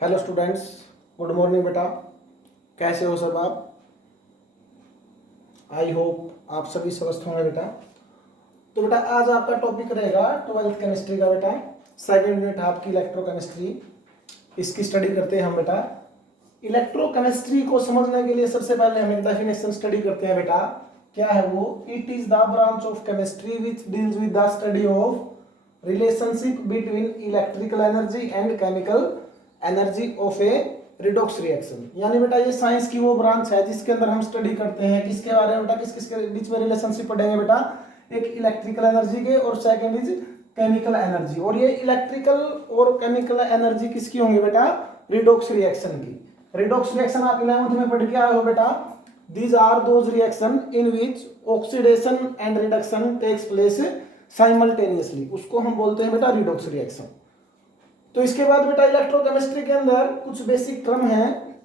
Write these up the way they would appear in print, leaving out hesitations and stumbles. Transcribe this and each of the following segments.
Hello students, good morning बेटा। कैसे हो सब आप? आई होप आप सभी स्वस्थ होंगे बेटा। तो बेटा आज आपका टॉपिक रहेगा 12th केमिस्ट्री का बेटा। सेकंड यूनिट आपकी इलेक्ट्रोकेमिस्ट्री, इसकी स्टडी करते हैं हम बेटा। इलेक्ट्रोकेमिस्ट्री को समझने के लिए सबसे पहले हम एक डेफिनेशन स्टडी करते हैं बेटा। क्या है वो? It is the branch of chemistry which deals with the study of relationship between electrical energy and chemical energy of A redox reaction. यानी बेटा ये साइंस की वो ब्रांच है जिसके अंदर हम स्टडी करते हैं किसके बारे में बेटा, किस किस के बीच में रिलेशनशिप पढ़ेंगे बेटा। एक इलेक्ट्रिकल एनर्जी के और सेकंड इज केमिकल एनर्जी। और ये इलेक्ट्रिकल और केमिकल एनर्जी किसकी होंगी बेटा? रिडॉक्स रिएक्शन की। रिडॉक्स रिएक्शन आप 11th में पढ़ के आए हो बेटा। These are those reaction in which oxidation and reduction takes place simultaneously, उसको हम बोलते हैं बेटा रिडॉक्स रिएक्शन। तो इसके बाद बेटा इलेक्ट्रोकेमिस्ट्री के अंदर कुछ बेसिक टर्म हैं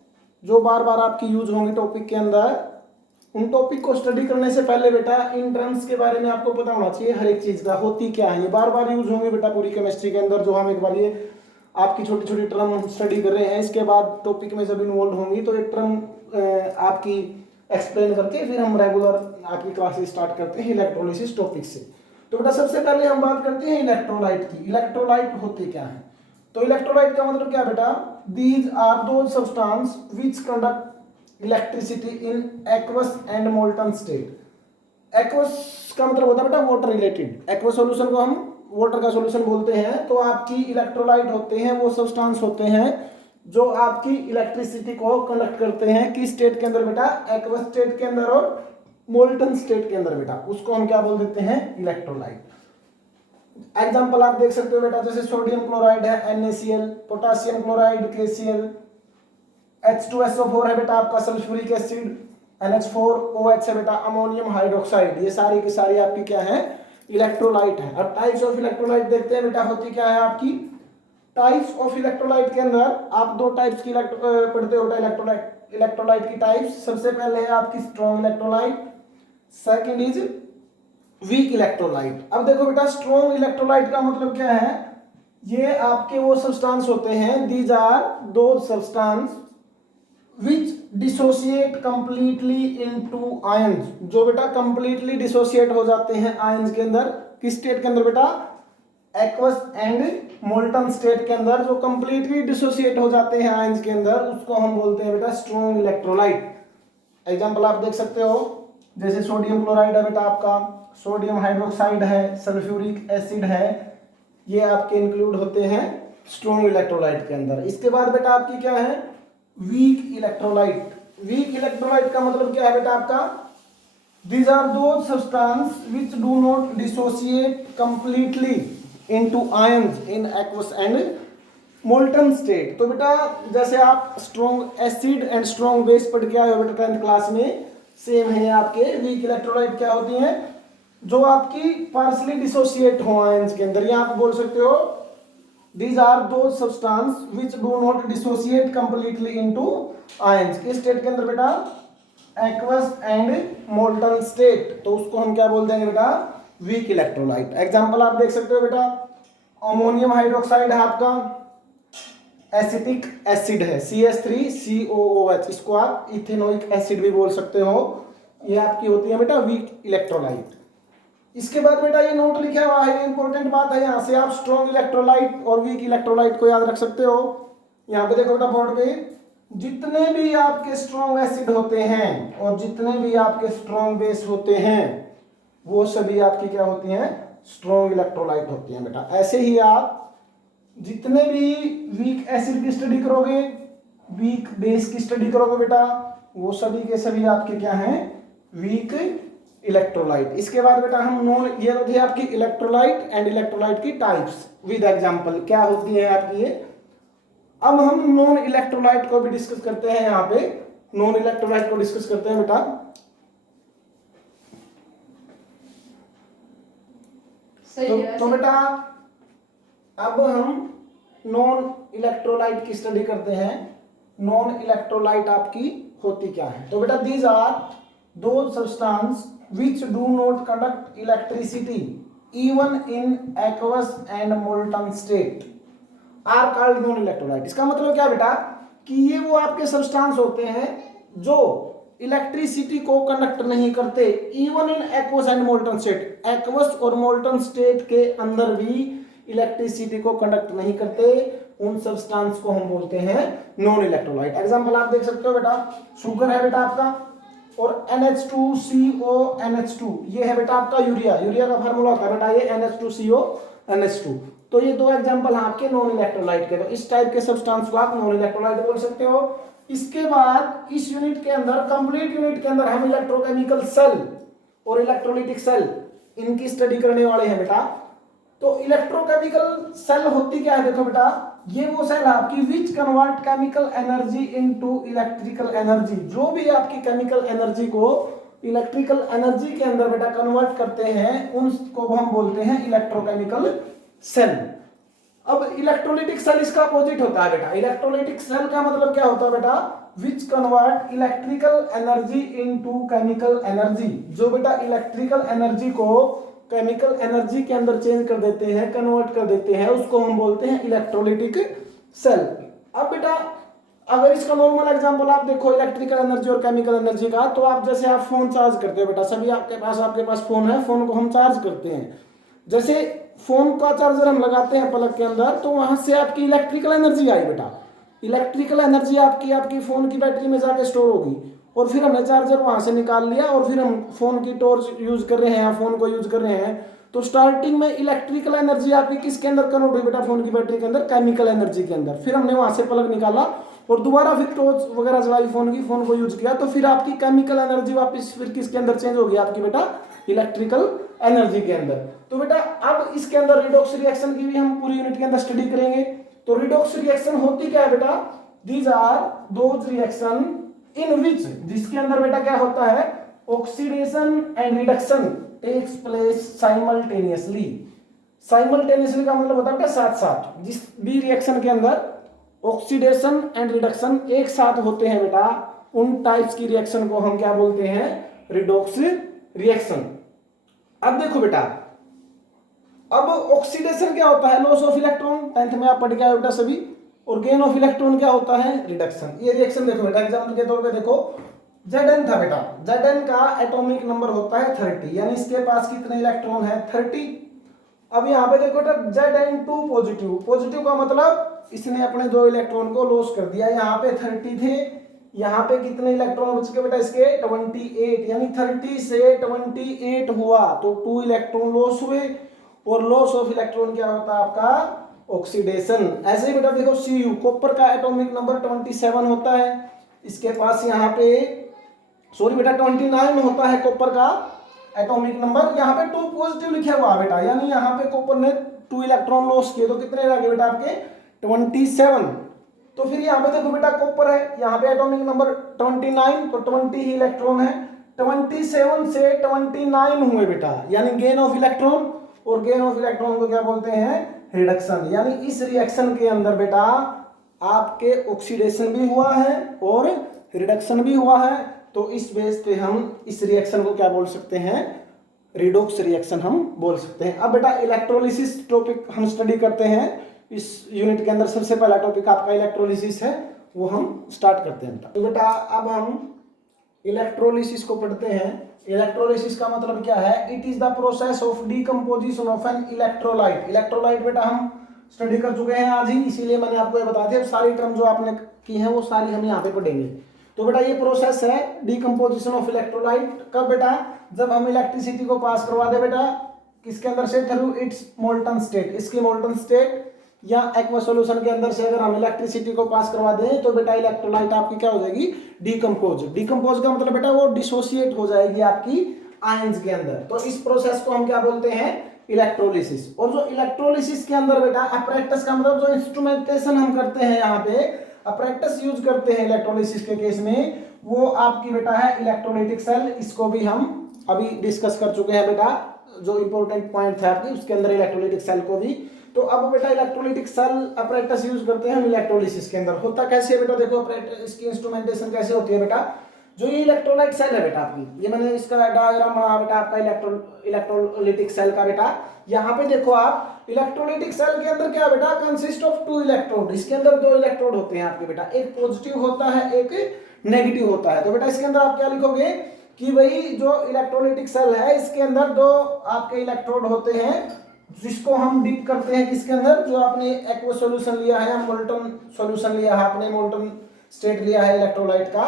जो बार बार आपकी यूज होंगी टॉपिक के अंदर। उन टॉपिक को स्टडी करने से पहले बेटा इन टर्म्स के बारे में आपको पता होना चाहिए हर एक चीज का होती क्या है। ये बार बार यूज होंगे बेटा पूरी केमिस्ट्री के अंदर, जो हम एक बार ये आपकी छोटी छोटी टर्म स्टडी कर रहे हैं। इसके बाद टॉपिक में जब इन्वॉल्व होंगी तो एक टर्म आपकी एक्सप्लेन करके फिर हम रेगुलर आपकी क्लासेस स्टार्ट करते हैं इलेक्ट्रोलिसिस टॉपिक से। तो बेटा सबसे पहले हम बात करते हैं इलेक्ट्रोलाइट की। इलेक्ट्रोलाइट होते क्या है? तो इलेक्ट्रोलाइट का मतलब क्या बेटा? These are those substance which conduct electricity in aqueous and molten state. Aqueous का मतलब होता है बेटा वाटर रिलेटेड। एक्वस सॉल्यूशन को हम वाटर का सॉल्यूशन बोलते हैं। तो आपकी इलेक्ट्रोलाइट होते हैं वो सब्सटेंस होते हैं जो आपकी इलेक्ट्रिसिटी को कंडक्ट करते हैं किस स्टेट के अंदर बेटा? एक्वस स्टेट के अंदर और मोल्टन स्टेट के अंदर बेटा। उसको हम क्या बोल देते हैं? इलेक्ट्रोलाइट। एग्जाम्पल आप देख सकते हो बेटा, जैसे सोडियम क्लोराइड है NaCl, potassium chloride KCl, H2SO4 है बेटा आपका सल्फ्यूरिक एसिड, NH4OH है बेटा अमोनियम हाइड्रोक्साइड। ये सारी की सारी आपकी क्या है? इलेक्ट्रोलाइट है। अब टाइप्स ऑफ इलेक्ट्रोलाइट देखते हैं बेटा, होती क्या है आपकी। टाइप्स ऑफ इलेक्ट्रोलाइट के अंदर आप दो टाइप्स की पढ़ते हो इलेक्ट्रोलाइट। इलेक्ट्रोलाइट की टाइप्स सबसे पहले है आपकी strong electrolyte, second is weak electrolyte. अब देखो बेटा स्ट्रॉन्ग इलेक्ट्रोलाइट का मतलब क्या है? ये आपके वो सब्सटेंस होते हैं, दीज आर दो substance which dissociate completely into ions, जो बेटा कंप्लीटली डिसोसिएट हो जाते हैं आयंस के अंदर। किस स्टेट के अंदर बेटा? एक्वस एंड मोल्टन स्टेट के अंदर जो कंप्लीटली डिसोसिएट हो जाते हैं आयंस के अंदर, उसको हम बोलते हैं बेटा स्ट्रॉन्ग इलेक्ट्रोलाइट। एग्जांपल आप देख सकते हो, जैसे सोडियम क्लोराइड है बेटा आपका, सोडियम हाइड्रोक्साइड है, सल्फ्यूरिक एसिड है, ये आपके इंक्लूड होते हैं स्ट्रॉन्ग इलेक्ट्रोलाइट के अंदर। इसके बाद बेटा आपकी क्या है? Weak electrolyte. वीक इलेक्ट्रोलाइट का मतलब क्या है बेटा आपका? These are those substances which do not dissociate completely into ions in aqueous and molten state। तो बेटा जैसे आप strong acid and strong base पढ़ के आए हो बेटा 10th क्लास में, सेम है आपके वीक इलेक्ट्रोलाइट क्या होती हैं? जो आपकी पार्शली डिसोसिएट हो आयंस के अंदर। यहाँ आप बोल सकते हो these are those substances which do not dissociate completely into ions। किस स्टेट के अंदर बेटा? Aqueous and molten state. तो उसको हम क्या बोल देंगे बेटा? Weak electrolyte. एग्जांपल आप देख सकते हो बेटा, अमोनियम हाइड्रोक्साइड है आपका, एसिटिक एसिड है CH3COOH, इसको आप इथेनोइक एसिड भी बोल सकते हो। ये आपकी होती है बेटा वीक इलेक्ट्रोलाइट। इसके बाद बेटा ये नोट लिखा हुआ है, इंपॉर्टेंट बात है, यहाँ से आप स्ट्रॉन्ग इलेक्ट्रोलाइट और वीक इलेक्ट्रोलाइट को याद रख सकते हो। यहाँ पे देखो बेटा बोर्ड पे, जितने भी आपके स्ट्रॉन्ग एसिड होते हैं और जितने भी आपके स्ट्रॉन्ग बेस होते हैं वो सभी आपकी क्या होती हैं? स्ट्रॉन्ग इलेक्ट्रोलाइट होती हैं बेटा। ऐसे ही आप जितने भी वीक एसिड की स्टडी करोगे, वीक बेस की स्टडी करोगे बेटा, वो सभी के सभी आपके क्या हैं? Weak electrolyte. इसके बाद बेटा हम नॉन, ये होती है आपकी इलेक्ट्रोलाइट एंड इलेक्ट्रोलाइट की टाइप्स विद एग्जांपल क्या होती है आपकी ये। अब हम नॉन इलेक्ट्रोलाइट को भी डिस्कस करते हैं। यहाँ पे नॉन इलेक्ट्रोलाइट को डिस्कस करते हैं बेटा। तो बेटा अब हम नॉन इलेक्ट्रोलाइट की स्टडी करते हैं। नॉन इलेक्ट्रोलाइट आपकी होती क्या है? तो बेटा दीज आर दो substance which do not conduct electricity even in aqueous and molten state। Are called non electrolyte. इसका मतलब क्या बेटा कि ये वो आपके सब्सटेंस होते हैं जो इलेक्ट्रिसिटी को कंडक्ट नहीं करते even in aqueous and molten state. Aqueous और मोल्टन स्टेट के अंदर भी इलेक्ट्रिसिटी को कंडक्ट नहीं करते, उन सब्सटेंस को हम बोलते हैं नॉन इलेक्ट्रोलाइट। एग्जांपल आप देख सकते हो बेटा, शुगर है बेटा आपका और NH2CO NH2, ये है बेटा आपका यूरिया। यूरिया का फार्मूला होता है बेटा ये NH2CO NH2। तो ये दो एग्जांपल हैं आपके नॉन इलेक्ट्रोलाइट के। तो इस टाइप के सब्सटेंस को आप नॉन इलेक्ट्रोलाइट बोल सकते हो। इसके बाद इस यूनिट के अंदर, कंप्लीट यूनिट के अंदर हम इलेक्ट्रोकेमिकल सेल और इलेक्ट्रोलिटिक सेल इनकी स्टडी करने वाले हैं बेटा। तो इलेक्ट्रोकेमिकल सेल होती क्या है, देखो बेटा ये वो सेल आपकी which convert chemical energy into electrical energy. जो भी आपकी केमिकल एनर्जी को इलेक्ट्रिकल एनर्जी के अंदर बेटा कन्वर्ट करते हैं उनको हम बोलते हैं इलेक्ट्रोकेमिकल सेल। अब इलेक्ट्रोलिटिक सेल इसका अपोजिट होता है बेटा। इलेक्ट्रोलिटिक सेल का मतलब क्या होता है बेटा, which convert electrical energy into chemical energy. जो बेटा इलेक्ट्रिकल एनर्जी को केमिकल एनर्जी के अंदर चेंज कर देते हैं, कन्वर्ट कर देते हैं, उसको हम बोलते हैं इलेक्ट्रोलिटिक सेल। अब बेटा अगर इसका नॉर्मल एग्जांपल आप देखो इलेक्ट्रिकल एनर्जी और केमिकल एनर्जी का, तो आप जैसे आप फोन चार्ज करते हो बेटा, सभी आपके पास फोन है, फोन को हम चार्ज करते हैं। जैसे फोन का चार्जर हम लगाते हैं प्लग के अंदर, तो वहां से आपकी इलेक्ट्रिकल एनर्जी आई बेटा। इलेक्ट्रिकल एनर्जी आपकी फोन की बैटरी में जाके स्टोर होगी और फिर हमने चार्जर वहां से निकाल लिया और फिर हम फोन की टॉर्च यूज कर रहे हैं या फोन को यूज कर रहे हैं। तो स्टार्टिंग में इलेक्ट्रिकल एनर्जी आपकी किसके अंदर कन्वर्ट हुई बेटा, फोन की बैटरी के अंदर, केमिकल एनर्जी के अंदर। फिर हमने वहां से प्लग निकाला और दोबारा फिर टॉर्च वगैरह जलाई फोन की, फोन को यूज किया, तो फिर आपकी केमिकल एनर्जी वापस फिर किसके अंदर चेंज होगी आपकी बेटा, इलेक्ट्रिकल एनर्जी के अंदर। तो बेटा अब इसके अंदर रिडॉक्स रिएक्शन की भी हम पूरी यूनिट के अंदर स्टडी करेंगे। तो रिडॉक्स रिएक्शन होती क्या है बेटा, these are those reaction in which, जिसके अंदर बेटा क्या होता है, oxidation and reduction takes place simultaneously. Simultaneously का मतलब होता है बेटा साथ साथ। जिस भी रिएक्शन के अंदर ऑक्सीडेशन एंड रिडक्शन एक साथ होते हैं बेटा, उन टाइप्स की रिएक्शन को हम क्या बोलते हैं, रिडॉक्स रिएक्शन। अब देखो बेटा, अब ऑक्सीडेशन क्या होता है, लॉस ऑफ इलेक्ट्रॉन, 10th में आप पढ़ के आए बेटा सभी। और गेन ऑफ इलेक्ट्रॉन क्या होता है, रिडक्शन। ये रिएक्शन देखो बेटा, एग्जांपल के तौर पे देखो, Zn था बेटा, Zn का एटॉमिक नंबर होता है 30, यानी इसके पास कितने इलेक्ट्रॉन है, 30। अब यहाँ पे देखो बेटा Zn2 पॉजिटिव। पॉजिटिव का मतलब इसने अपने 2 इलेक्ट्रॉन को लॉस कर दिया। यहाँ पे 30 थे, यहाँ पे कितने इलेक्ट्रॉन बच गए बेटा इसके, 28, यानी 30 से 28 हुआ तो 2 इलेक्ट्रॉन लॉस हुए। और लॉस ऑफ इलेक्ट्रॉन क्या होता है आपका, ऑक्सीडेशन। ऐसे ही बेटा देखो Cu, कॉपर का एटॉमिक नंबर 27 होता है, इसके पास यहाँ पे सॉरी बेटा 29 होता है कॉपर का एटॉमिक नंबर। यहाँ पे 2 पॉजिटिव लिखा हुआ बेटा, यानी यहाँ पे कॉपर ने 2 इलेक्ट्रॉन लॉस किए, तो कितने रह गए बेटा आपके, 27। तो फिर यहाँ पे देखो बेटा कॉपर है, यहाँ पे एटॉमिक नंबर 29, तो 20 ही इलेक्ट्रॉन है, 27 से 29 हुए बेटा, यानी गेन ऑफ इलेक्ट्रॉन। और गेन ऑफ इलेक्ट्रॉन को क्या बोलते हैं, रिडक्शन। यानी इस रिएक्शन के अंदर बेटा आपके ऑक्सीडेशन भी हुआ है और रिडक्शन भी हुआ है। तो इस बेस पे हम इस रिएक्शन को क्या बोल सकते हैं, रिडॉक्स रिएक्शन हम बोल सकते हैं। अब बेटा इलेक्ट्रोलिसिस टॉपिक हम स्टडी करते हैं इस यूनिट के अंदर। सबसे पहला टॉपिक आपका इलेक्ट्रोलिसिस है, वो हम स्टार्ट करते हैं। तो बेटा अब हम इलेक्ट्रोलिसिस को पढ़ते हैं। इलेक्ट्रोलिसिस का मतलब क्या है, it is the process of decomposition of an electrolyte. Electrolyte बेटा हम स्टडी कर चुके हैं आज ही, इसीलिए मैंने आपको ये बता दिया। सारी टर्म जो आपने की हैं वो सारी हम यहाँ पे पढ़ेंगे। तो बेटा ये प्रोसेस है डीकंपोजिशन ऑफ इलेक्ट्रोलाइट। कब बेटा, जब हम इलेक्ट्रिसिटी को पास करवा दे बेटा किसके अंदर से, थ्रू इट्स मोल्टन स्टेट। इसकी मोल्टन स्टेट या एक्वस सॉल्यूशन के अंदर से अगर हम इलेक्ट्रिसिटी को पास करवा दें तो बेटा इलेक्ट्रोलाइट आपकी क्या हो जाएगी, डीकंपोज। डीकंपोज का मतलब बेटा वो डिसोसिएट हो जाएगी आपकी आयंस के अंदर। तो इस प्रोसेस को हम क्या बोलते हैं, इलेक्ट्रोलिसिस। और जो इलेक्ट्रोलिसिस के अंदर बेटा अपैरेटस का मतलब जो इंस्ट्रूमेंटेशन हम करते हैं, यहाँ पे अपैरेटस यूज करते हैं इलेक्ट्रोलिसिस के केस में, वो आपकी बेटा है इलेक्ट्रोलाइटिक सेल। इसको भी हम अभी डिस्कस कर चुके हैं बेटा, जो इंपॉर्टेंट पॉइंट था आपकी उसके अंदर इलेक्ट्रोलाइटिक सेल को भी। तो अब बेटा इलेक्ट्रोलाइटिक सेल अपैरेटस यूज करते हैं हम इलेक्ट्रोलिसिस के अंदर। होता कैसे है बेटा, देखो अपैरेटस की इंस्ट्रूमेंटेशन कैसे होती है बेटा। जो ये इलेक्ट्रोलाइट सेल है बेटा आपकी, ये मैंने इसका डायग्राम बनाया बेटा आपका इलेक्ट्रोलिटिक सेल का बेटा। यहाँ पे देखो आप इलेक्ट्रोलिटिक सेल के अंदर क्या बेटा कंसिस्ट ऑफ 2 इलेक्ट्रोड, इसके अंदर 2 इलेक्ट्रोड होते हैं आपके बेटा, एक पॉजिटिव होता है एक नेगेटिव होता है। तो बेटा इसके अंदर आप क्या लिखोगे कि भाई जो इलेक्ट्रोलिटिक सेल है इसके अंदर 2 आपके इलेक्ट्रोड होते हैं जिसको हम डिप करते हैं किसके अंदर, जो आपने एक्वा सॉल्यूशन लिया है, मोल्टन सॉल्यूशन लिया है, आपने मोल्टन स्टेट लिया है इलेक्ट्रोलाइट का।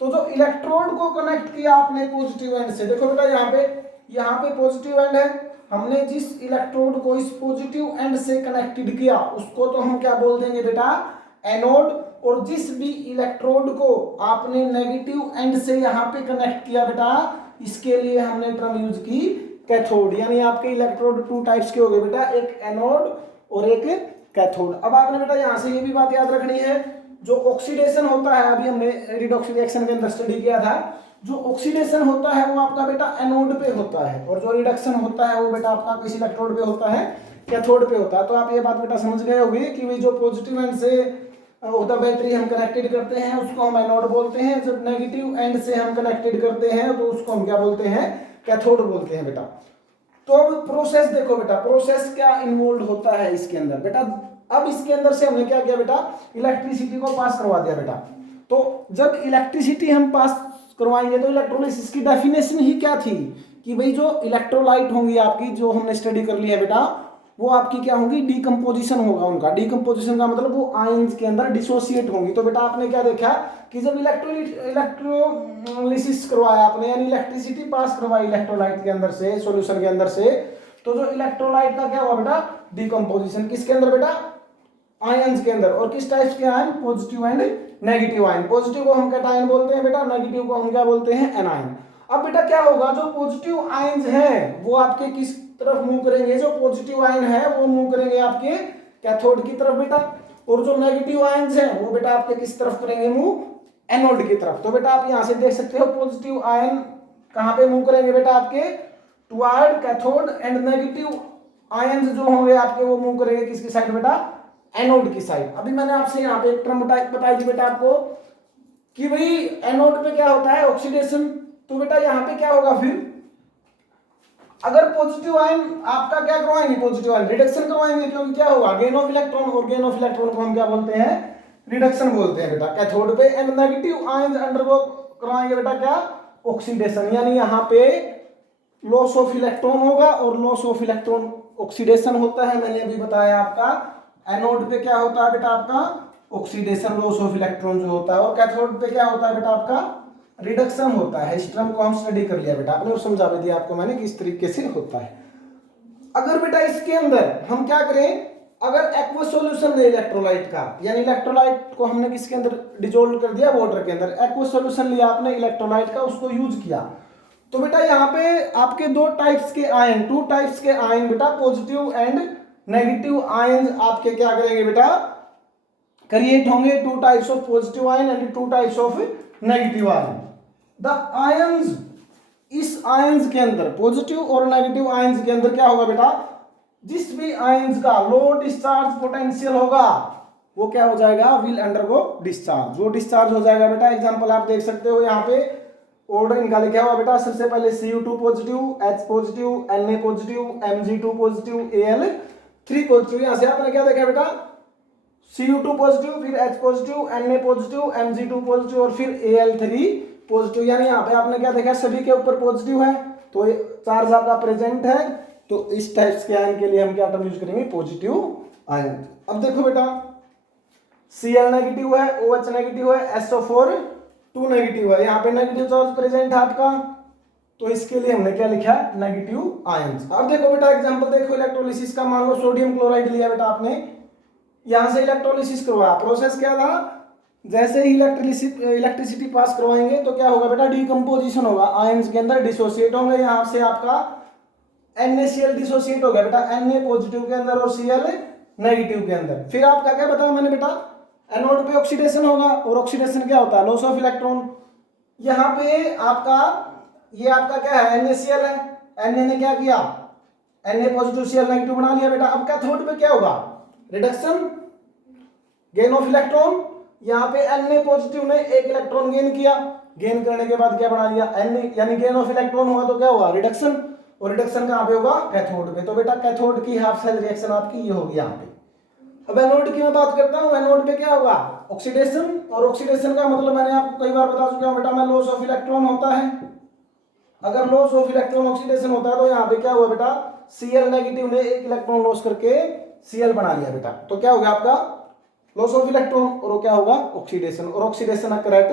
तो जो इलेक्ट्रोड को कनेक्ट किया आपने पॉजिटिव एंड से, देखो बेटा यहाँ पे पॉजिटिव एंड है, हमने जिस इलेक्ट्रोड को इस पॉजिटिव एंड से कनेक्टेड किया उसको तो हम क्या बोल देंगे बेटा एनोड, और जिस भी इलेक्ट्रोड को आपने नेगेटिव एंड से यहाँ पे कनेक्ट किया बेटा इसके लिए हमने टर्म यूज की कैथोड। यानी आपके इलेक्ट्रोड 2 टाइप्स के हो गए बेटा, एक एनोड और एक कैथोड। अब आपने बेटा यहाँ से ये भी बात याद रखनी है, जो ऑक्सीडेशन होता है अभी हमने रिडॉक्स रिएक्शन के अंदर स्टडी किया था, जो ऑक्सीडेशन होता है वो आपका बेटा एनोड पे होता है और जो रिडक्शन होता है वो बेटा आपका किस इलेक्ट्रोड पे होता है, कैथोड पे होता है। तो आप ये बात बेटा समझ गए होंगे कि भाई जो पॉजिटिव एंड से बैटरी हम कनेक्टेड करते हैं उसको हम एनोड बोलते हैं, जब नेगेटिव एंड से हम कनेक्टेड करते हैं तो उसको हम क्या बोलते हैं, कैथोड बोलते हैं बेटा। तो अब प्रोसेस देखो बेटा, प्रोसेस क्या इन्वॉल्व होता है इसके अंदर बेटा। अब इसके अंदर से हमने क्या किया बेटा, इलेक्ट्रिसिटी को पास करवा दिया बेटा। तो जब इलेक्ट्रिसिटी हम पास करवाएंगे तो इलेक्ट्रोलिसिस की डेफिनेशन ही क्या थी कि भाई जो इलेक्ट्रोलाइट होंगी आपकी, जो हमने स्टडी कर ली है बेटा, वो आपकी क्या होंगी, डिकम्पोजिशन होगा उनका। डिकम्पोजिशन का मतलब वो आयंस के अंदर डिसोसिएट होंगी। तो बेटा आपने क्या देखा कि जब इलेक्ट्रोलिसिस करवाया आपने, यानी इलेक्ट्रिसिटी पास करवाई इलेक्ट्रोलाइट के अंदर से, सॉल्यूशन के अंदर से, तो जो इलेक्ट्रोलाइट का क्या हुआ बेटा, डिकम्पोजिशन। किसके अंदर बेटा, आयंस के अंदर। और किस टाइप के ion, positive and negative ion. Positive को हम कैटायन बोलते हैं बेटा, नेगेटिव को हम क्या बोलते हैं, एनायन। अब बेटा क्या होगा, जो पॉजिटिव आयंस हैं वो आपके किस तरफ मूव करेंगे, जो पॉजिटिव आयन है वो मूव करेंगे आपके कैथोड की तरफ बेटा, और जो नेगेटिव आयंस हैं वो बेटा आपके किस तरफ करेंगे, मूव एनोड की तरफ। तो बेटा आप यहां से देख सकते हो पॉजिटिव आयन कहां पे मूव करेंगे बेटा, आपके toward cathode, and negative ions जो होंगे आपके वो मूव करेंगे किसकी साइड बेटा, एनोड की साइड। अभी मैंने आपसे यहाँ पे एक टर्म बताई थी बेटा आपको कि भाई एनोड पे क्या होता है, ऑक्सीडेशन। तो बेटा यहाँ पे क्या होगा फिर, अगर पॉजिटिव आयन आपका क्या करवाएंगे, पॉजिटिव आयन रिडक्शन करवाएंगे, क्योंकि क्या होगा, गेन ऑफ इलेक्ट्रॉन, और गेन ऑफ इलेक्ट्रॉन को हम क्या बोलते हैं, रिडक्शन बोलते हैं बेटा कैथोड पे। एंड नेगेटिव आयन अंडरगो करवाएंगे बेटा क्या, ऑक्सीडेशन। यानी यहाँ पे लॉस ऑफ इलेक्ट्रॉन होगा, और लॉस ऑफ इलेक्ट्रॉन ऑक्सीडेशन होता है। मैंने अभी बताया आपका एनोड पे क्या होता है बेटा, आपका ऑक्सीडेशन, लॉस ऑफ इलेक्ट्रॉन जो होता है, और कैथोड पे क्या होता है बेटा, आपका रिडक्शन होता है। इस टर्म को हम स्टडी कर लिया बेटा आपने, और समझा भी दिया आपको मैंने किस तरीके से होता है। अगर बेटा इसके अंदर हम क्या करें, अगर एक्वा सॉल्यूशन ले इलेक्ट्रोलाइट का, यानी इलेक्ट्रोलाइट को हमने किसके अंदर डिजोल्व कर दिया, वाटर के अंदर, एक्वा सॉल्यूशन लिया आपने इलेक्ट्रोलाइट का, उसको यूज किया, तो बेटा यहाँ पे आपके 2 टाइप्स के आयन, 2 टाइप्स के आयन बेटा, पॉजिटिव एंड नेगेटिव आयन आपके क्या करेंगे बेटा, क्रिएट होंगे। 2 types of positive ion and 2 types of negative ion. The ions, इस आयंस के अंदर, पॉजिटिव और नेगेटिव आयंस के अंदर क्या होगा बेटा, जिस भी आयंस का लो डिस्चार्ज पोटेंशियल होगा वो क्या हो जाएगा, विल अंडरगो डिस्चार्ज, वो डिस्चार्ज हो जाएगा बेटा। एग्जांपल आप देख सकते हो यहाँ पे, ऑर्डर इनका लिखा हुआ बेटा, सबसे पहले Cu2 positive, H positive, Na positive, Mg2 positive, Al3 positive. यहाँ से आपने क्या देखा बेटा, Cu2 पॉजिटिव, फिर H positive, Na positive, Mg2 positive, और फिर Al3 पॉजिटिव। यानी यहाँ पे आपने क्या देखा, सभी के ऊपर पॉजिटिव है, तो चार्ज आपका प्रेजेंट है। तो इस टाइप्स के आयन के लिए हम क्या टर्म यूज करेंगे, पॉजिटिव आयन। अब देखो बेटा, Cl नेगेटिव है, OH नेगेटिव है, SO4 2 नेगेटिव है, यहाँ पे नेगेटिव चार्ज प्रेजेंट है आपका, तो इसके लिए हमने क्या लिखा, नेगेटिव आयंस। अब देखो बेटा एग्जांपल देखो इलेक्ट्रोलिसिस का, मान लो सोडियम क्लोराइड लिया बेटा आपने, यहां से इलेक्ट्रोलिसिस करवाया। प्रोसेस क्या था, जैसे ही इलेक्ट्रिसिटी पास करवाएंगे तो क्या होगा बेटा, डिकम्पोजिशन होगा, आयंस के अंदर डिसोसिएट होंगे। यहाँ से आपका NaCl डिसोसिएट हो गया बेटा, Na पॉजिटिव के अंदर और Cl नेगेटिव के अंदर। फिर आपका क्या बताया मैंने बेटा, एनोड पे ऑक्सीडेशन होगा, और ऑक्सीडेशन क्या होता है, लॉस ऑफ इलेक्ट्रॉन। यहाँ पे आपका ये आपका क्या है, NaCl है, Na ने क्या किया, Na पॉजिटिव Cl नेगेटिव बना लिया बेटा। अब कैथोड पे क्या होगा, रिडक्शन, गेन ऑफ इलेक्ट्रॉन। यहाँ पे Na पॉजिटिव ने 1 इलेक्ट्रॉन गेन किया, गेन करने के बाद क्या बना लिया एन, यानी गेन ऑफ इलेक्ट्रॉन हुआ तो क्या होगा रिडक्शन, और रिडक्शन कहाँ पे होगा कैथोड पे। तो बेटा कैथोड की हाफ सेल रिएक्शन आपकी ये होगी यहाँ पे। अब एनोड की मैं बात करता हूँ, एनोड पे क्या होगा ऑक्सीडेशन, और ऑक्सीडेशन का मतलब मैंने आपको कई बार बता चुका हूँ बेटा मैं लॉस ऑफ इलेक्ट्रॉन होता है। अगर लॉस ऑफ इलेक्ट्रॉन ऑक्सीडेशन होता है तो यहाँ पे क्या हुआ बेटा Cl नेगेटिव ने एक इलेक्ट्रॉन लॉस करके Cl बना लिया बेटा, तो क्या हो गया आपका लॉस ऑफ इलेक्ट्रॉन, और वो क्या होगा ऑक्सीडेशन, और ऑक्सीडेशन अकर एट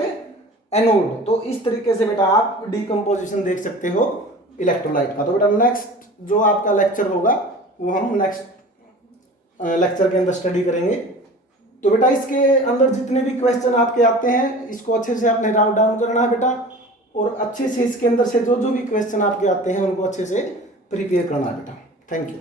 एनोड। तो इस तरीके से बेटा आप डीकंपोजिशन देख सकते हो इलेक्ट्रोलाइट का। तो बेटा नेक्स्ट जो आपका लेक्चर होगा वो हम नेक्स्ट लेक्चर के अंदर स्टडी करेंगे। तो बेटा इसके अंदर जितने भी क्वेश्चन आपके आते हैं इसको अच्छे से आपने राउट डाउन करना है बेटा, और अच्छे से इसके अंदर से जो जो भी क्वेश्चन आपके आते हैं उनको अच्छे से प्रिपेयर करना है बेटा। Thank you.